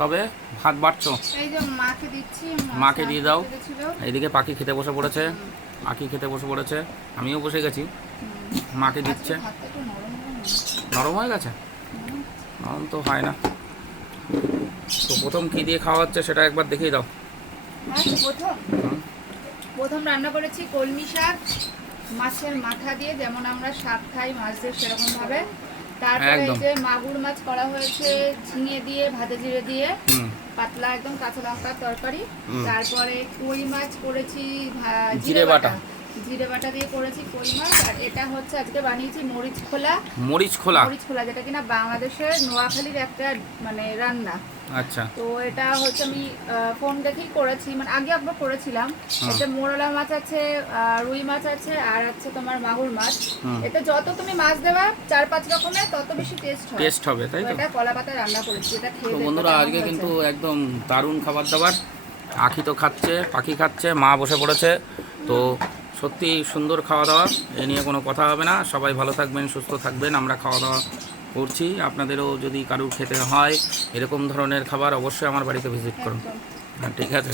তবে ভাত বাড়ছো? এই যে মাকে দিচ্ছি, মাকে দিয়ে দাও। ছিল। এইদিকে পাখি খেতে বসে পড়েছে, পাখি খেতে বসে পড়েছে, আমিও বসে গেছি, মাকে দিচ্ছে। ভাতটা একটু নরম নরম নরম হয়ে গেছে? নরম তো হয় না। তো প্রথম কী দিয়ে খাওয়া হচ্ছে সেটা একবার দেখিয়ে দাও। প্রথম রান্না করেছি কলমি শাক মাছের মাথা দিয়ে, যেমন আমরা শাক খাই মাছদের সেরকম ভাবে। তারপরে এই যে মাগুর মাছ করা হয়েছে ঝিঙে দিয়ে, ভাজা জিরে দিয়ে, পাতলা একদম কাঁচা লঙ্কার তরকারি। তারপরে কই মাছ করেছি জিরে বাটা, জিরে বাটা দিয়ে করেছি কই মাছ। আর এটা হচ্ছে আজকে বানিয়েছি মরিচ খোলা, মরিচ খোলা যেটা কিনা বাংলাদেশের নোয়াখালীর একটা মানে রান্না। আচ্ছা। তো এটা হচ্ছে আমি ফোন দেখেই করেছি, মানে আগে একবার করেছিলাম। এতে মোরলা মাছ আছে, রুই মাছ আছে, আর আছে তোমার মাগুর মাছ। এতে যত তুমি মাছ দেবা 4-5 রকমের তত বেশি টেস্ট হবে, তাই তো? এটা কলা পাতা রান্না করেছি, এটা খেয়ে দেখো। বন্ধুরা আজকে কিন্তু একদম দারুণ খাবার দাবার। আখি তো খাচ্ছে, পাখি খাচ্ছে, মা বসে পড়েছে। তো সত্যি সুন্দর খাওয়া দাওয়া, এ নিয়ে কোনো কথা হবে না। সবাই ভালো থাকবেন, সুস্থ থাকবেন। আমরা খাওয়া দাওয়া করছি, আপনাদেরও যদি কারুর খেতে হয় এরকম ধরনের খাবার অবশ্যই আমার বাড়িতে ভিজিট করুন। হ্যাঁ, ঠিক আছে।